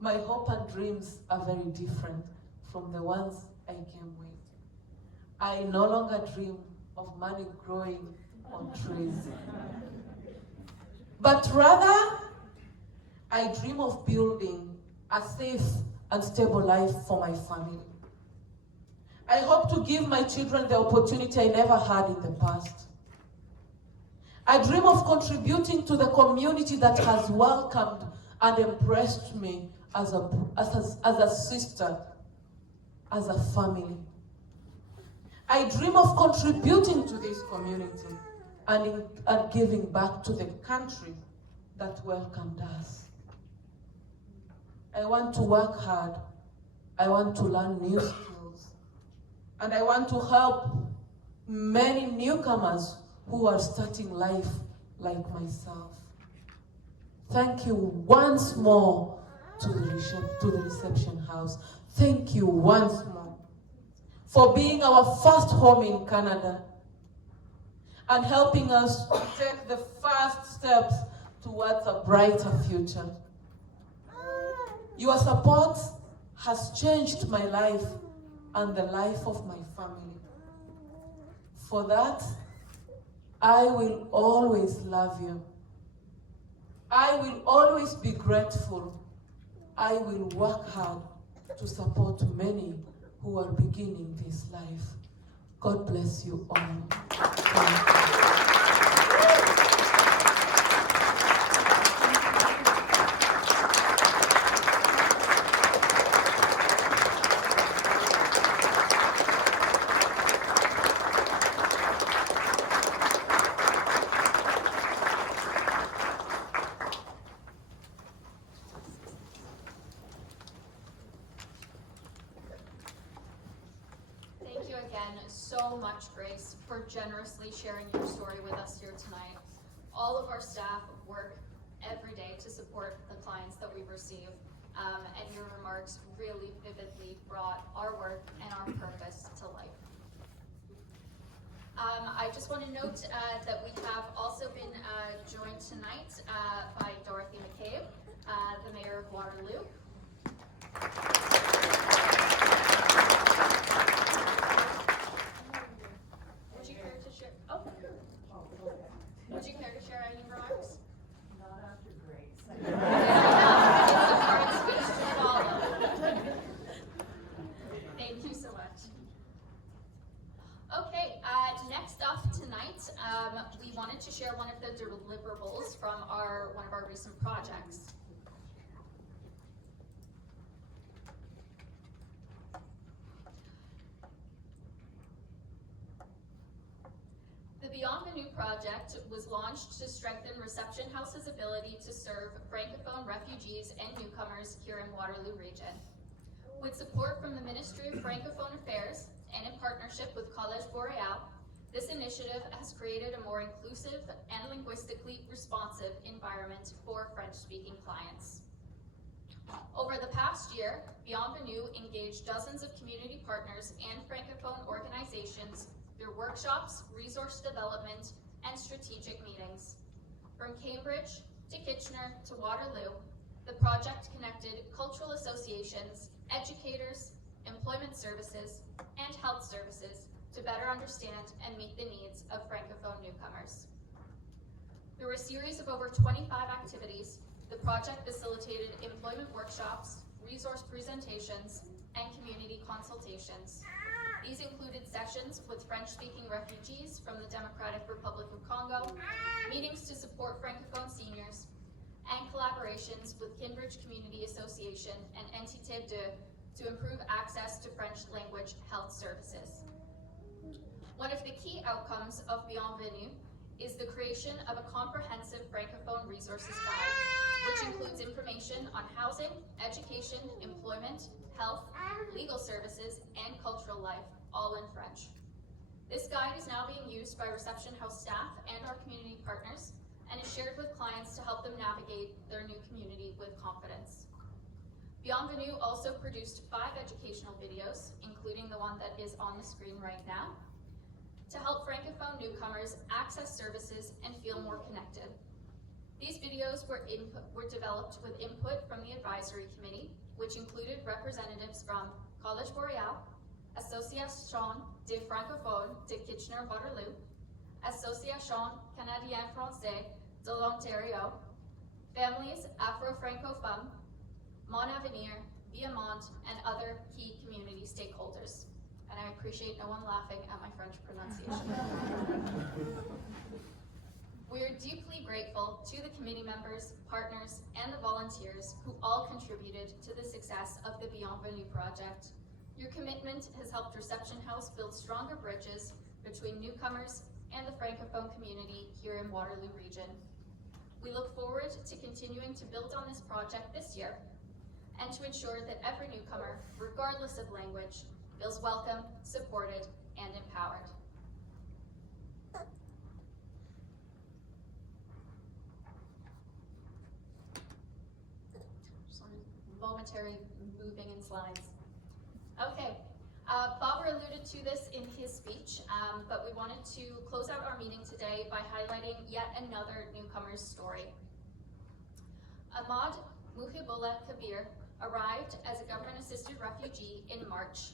my hope and dreams are very different from the ones I came with. I no longer dream of money growing on trees, but rather, I dream of building a safe and stable life for my family. I hope to give my children the opportunity I never had in the past. I dream of contributing to the community that has welcomed and embraced me as a sister, as a family. I dream of contributing to this community and giving back to the country that welcomed us. I want to work hard. I want to learn new skills. And I want to help many newcomers who are starting life like myself. Thank you once more to the Reception House. Thank you once more for being our first home in Canada and helping us to take the first steps towards a brighter future. Your support has changed my life and the life of my family. For that, I will always love you. I will always be grateful. I will work hard to support many who are beginning this life. God bless you all. Thank you. Thank you again so much, Grace, for generously sharing your story with us here tonight. All of our staff work every day to support the clients that we receive, and your remarks really vividly brought our work and our purpose to life. I just want to note that we have also been joined tonight by Dorothy McCabe, the Mayor of Waterloo. Would you care to share? Oh. Would you care to share any remarks? Not after Grace. It's a hard speech to follow. Thank you so much. Okay, next up tonight, we wanted to share one of the deliverables from one of our recent projects. The Bienvenue project was launched to strengthen Reception House's ability to serve Francophone refugees and newcomers here in Waterloo region. With support from the Ministry of Francophone Affairs and in partnership with College Boreal, this initiative has created a more inclusive and linguistically responsive environment for French-speaking clients. Over the past year, Bienvenue engaged dozens of community partners and Francophone organizations through workshops, resource development, and strategic meetings. From Cambridge to Kitchener to Waterloo, the project connected cultural associations, educators, employment services, and health services to better understand and meet the needs of Francophone newcomers. Through a series of over 25 activities, the project facilitated employment workshops, resource presentations, and community consultations. These included sessions with French-speaking refugees from the Democratic Republic of Congo, meetings to support Francophone seniors, and collaborations with Cambridge Community Association and Entité 2 to improve access to French language health services. One of the key outcomes of Bienvenue is the creation of a comprehensive Francophone resources guide, which includes information on housing, education, employment, health, legal services, and cultural life, all in French. This guide is now being used by Reception House staff and our community partners, and is shared with clients to help them navigate their new community with confidence. Bienvenue also produced 5 educational videos, including the one that is on the screen right now, to help Francophone newcomers access services and feel more connected. These videos were developed with input from the advisory committee, which included representatives from College Boreal, Association des Francophones de Kitchener-Waterloo, Association Canadien-Français de l'Ontario, Families Afro-Francophones, Mon Avenir, Bienvenue, and other key community stakeholders. And I appreciate no one laughing at my French pronunciation. We are deeply grateful to the committee members, partners, and the volunteers who all contributed to the success of the Bienvenue project. Your commitment has helped Reception House build stronger bridges between newcomers and the Francophone community here in Waterloo region. We look forward to continuing to build on this project this year and to ensure that every newcomer, regardless of language, feels welcome, supported, and empowered. Just a momentary moving in slides. Okay, Babur alluded to this in his speech, but we wanted to close out our meeting today by highlighting yet another newcomer's story. Ahmad Muhibullah Kabir arrived as a government-assisted refugee in March.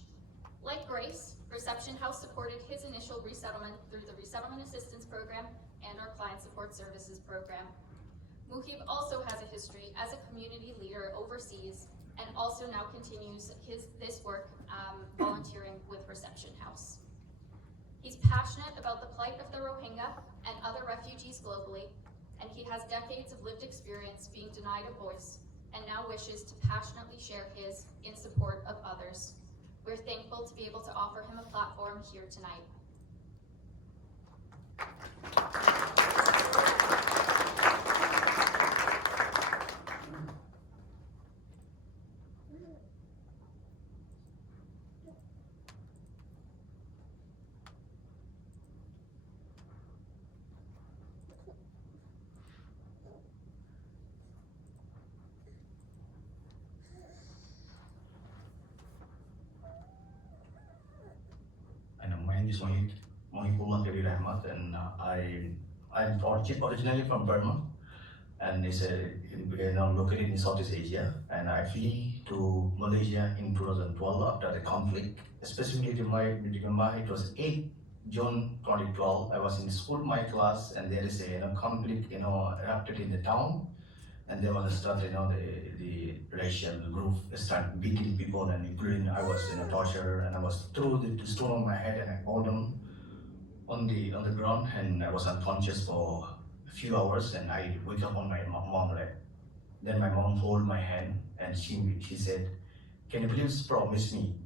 Like Grace, Reception House supported his initial resettlement through the Resettlement Assistance Program and our Client Support Services Program. Muhib also has a history as a community leader overseas and also now continues this work volunteering with Reception House. He's passionate about the plight of the Rohingya and other refugees globally, and he has decades of lived experience being denied a voice and now wishes to passionately share his in support of others. We're thankful to be able to offer him a platform here tonight. Kabir Ahmad, and I'm originally from Burma, and it's located in Southeast Asia. And I flew to Malaysia in 2012 after the conflict. Specifically, it was 8 June 2012. I was in school, my class, and there is a conflict erupted in the town, and there was a start, the racial group started beating people, and including I was tortured, and I was threw the stone on my head, and I fell down on the ground, and I was unconscious for a few hours, and I wake up on my mom leg. Then my mom hold my hand, and she said, "Can you please promise me?"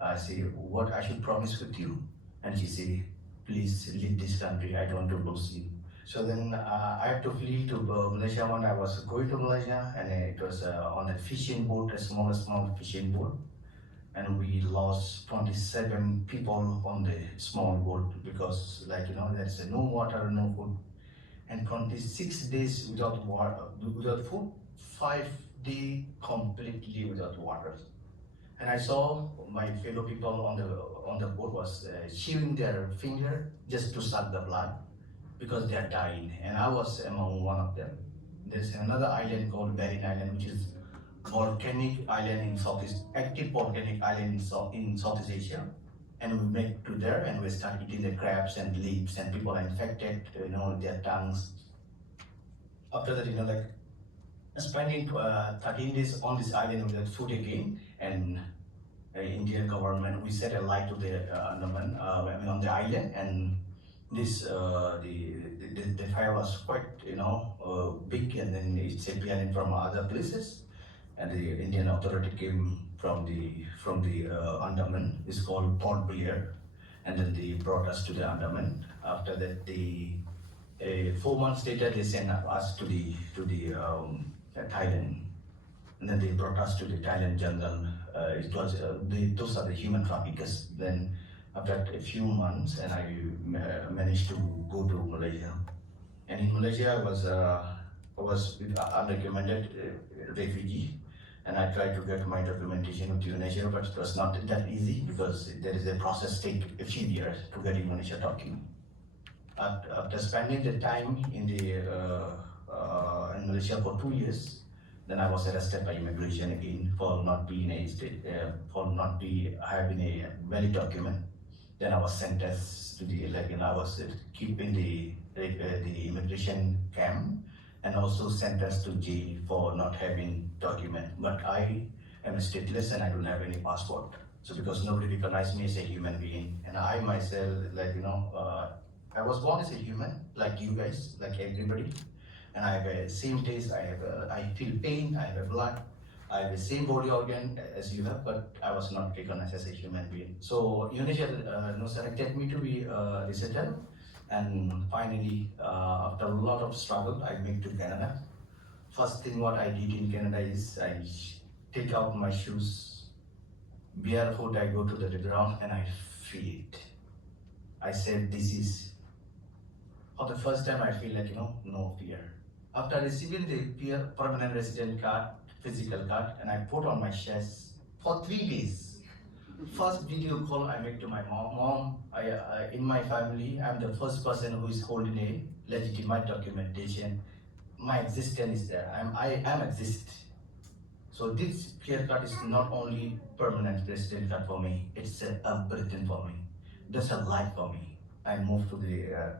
I say, "What I should promise with you?" And she said, "Please leave this country. I don't want to lose you." So then I had to flee to Malaysia when I was going to Malaysia, and it was on a fishing boat, a small fishing boat. And we lost 27 people on the small boat because there's no water, no food. And 26 days without water, without food, 5 days completely without water. And I saw my fellow people on the boat was chewing their finger just to suck the blood because they are dying, and I was among one of them. There's another island called Bardish Island, which is volcanic island in active volcanic island in Southeast Asia. And we went to there and we started eating the crabs and leaves, and people are infected, their tongues. After that, spending 13 days on this island without food again, and Indian government, we set a light to the Andaman, on the island, and this the fire was quite big, and then it's appearing from other places, and the Indian authority came from the Andaman. It's called Port Blair, and then they brought us to the Andaman. After that, 4 months later, they sent us to the Thailand, and then they brought us to the Thailand jungle. It was those are the human traffickers. Then after a few months, and I managed to go to Malaysia. And in Malaysia, I was undocumented refugee, and I tried to get my documentation with Indonesia, but it was not that easy because there is a process take a few years to get Indonesia document. After spending the time in Malaysia for 2 years, then I was arrested by immigration again for not being having a valid document. Then I was sentenced to I was kept in the immigration camp, and also sentenced to jail for not having document. But I am stateless and I don't have any passport. So because nobody recognized me as a human being, and I myself, I was born as a human, like you guys, like everybody. And I have the same taste, I feel pain, I have blood, I have the same body organ as you have, but I was not recognized as a human being. So Indonesia selected me to be resettled, and finally, after a lot of struggle, I moved to Canada. First thing what I did in Canada is I take out my shoes, barefoot, I go to the ground and I feel it. I said, this is, for the first time I feel no fear. After receiving the permanent resident card, physical card, and I put on my chest for 3 days. First video call I make to my mom. In my family, I'm the first person who is holding a legitimate documentation. My existence is there. I am exist. So this clear card is not only permanent resident card for me. It's everything for me. That's a life for me. I moved to the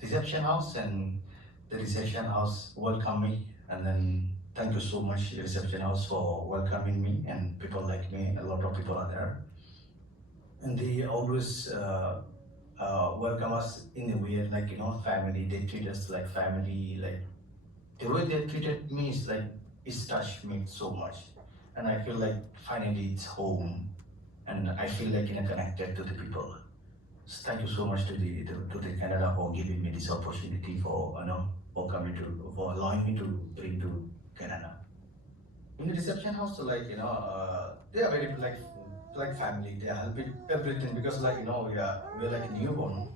reception house, and the reception house welcomed me, and then thank you so much, reception house, for welcoming me, and people like me, a lot of people are there. And they always welcome us in a way family. They treat us like family. The way they treated me is it's touched me so much. And I feel like finally it's home, and I feel connected to the people. So thank you so much to the Canada for giving me this opportunity, for allowing me to bring to Canada. In the reception house, they are very like family. They are helping everything because we're like a newborn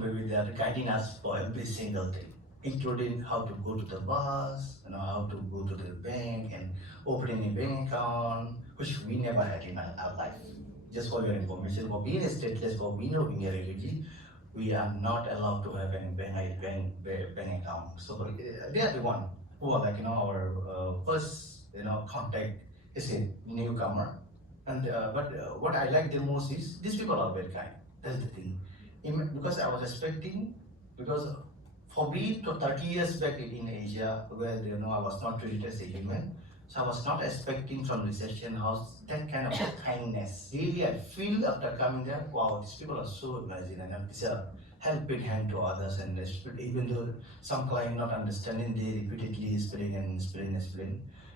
baby. They are guiding us for every single thing, including how to go to the bus, how to go to the bank and opening a bank account, which we never had in our life. just for your information, for being stateless, for being a Rohingya refugee, we are not allowed to have any bank account. So they are the one who are like, our first, contact is a newcomer. And but what I like the most is these people are very kind. That's the thing. Because I was expecting, because for me, 30 years back in Asia, where I was not treated as a human, so I was not expecting from reception house that kind of kindness. Really, I feel after coming there, wow, these people are so amazing, and it's a helping hand to others, and even though some client not understanding, they repeatedly explain.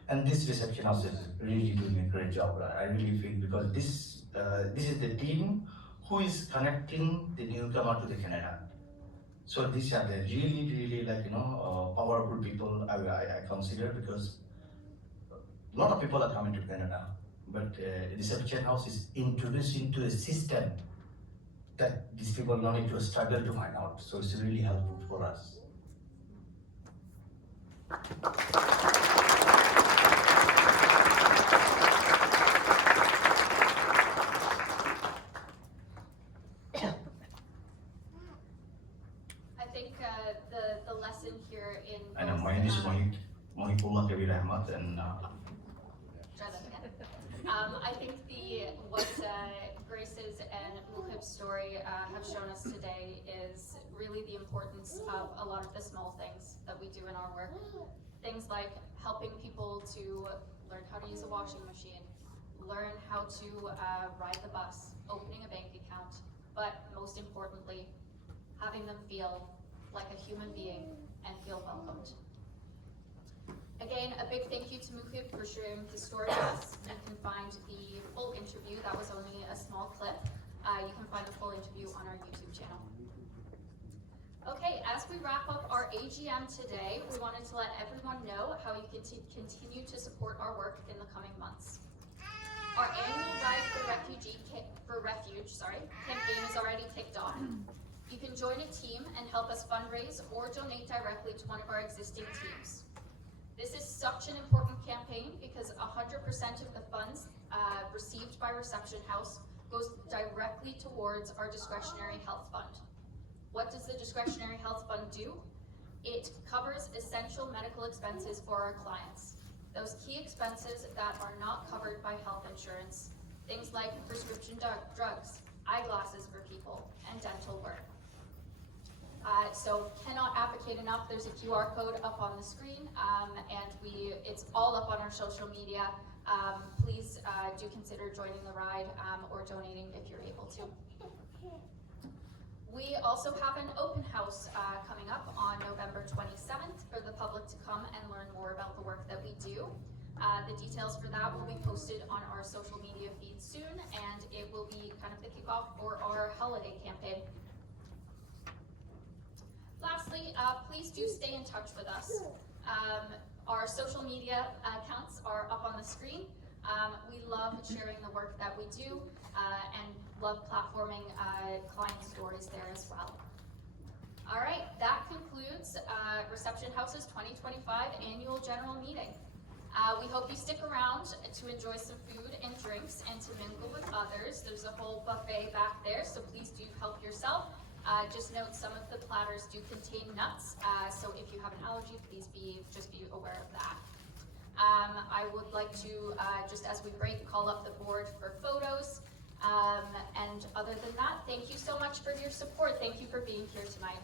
And this reception house is really doing a great job. I really feel, because this is the team who is connecting the newcomer to the Canada. So these are the really powerful people I consider, because a lot of people are coming to Canada, but reception house is introducing to a system that these people don't need to struggle to find out. So it's really helpful for us. I think the lesson here in And my name is Muhibullah Kabir Ahmad, and try that again. I think what Grace's and Muhib's story have shown us today is really the importance of a lot of the small things that we do in our work. Things like helping people to learn how to use a washing machine, learn how to ride the bus, opening a bank account, but most importantly, having them feel like a human being and feel welcomed. Again, a big thank you to Muhib for sharing his story with us. You can find the full interview, that was only a small clip. You can find the full interview on our YouTube channel. Okay, as we wrap up our AGM today, we wanted to let everyone know how you can continue to support our work in the coming months. Our annual Ride for Refuge campaign is already kicked off. You can join a team and help us fundraise or donate directly to one of our existing teams. This is such an important campaign because 100% of the funds received by Reception House goes directly towards our discretionary health fund. What does the discretionary health fund do? It covers essential medical expenses for our clients. Those key expenses that are not covered by health insurance, things like prescription drugs, eyeglasses for people, and dental work. So cannot advocate enough. There's a QR code up on the screen, and it's all up on our social media. Please do consider joining the ride or donating if you're able to. We also have an open house coming up on November 27th for the public to come and learn more about the work that we do. The details for that will be posted on our social media feed soon, and it will be kind of the kickoff for our holiday campaign. Lastly, please do stay in touch with us. Our social media accounts are up on the screen. We love sharing the work that we do and love platforming client stories there as well. All right, that concludes Reception House's 2025 Annual General Meeting. We hope you stick around to enjoy some food and drinks and to mingle with others. There's a whole buffet back there, so please do help yourself. Just note some of the platters do contain nuts, so if you have an allergy, please just be aware of that. I would like to, just as we break, call up the board for photos. And other than that, thank you so much for your support. Thank you for being here tonight.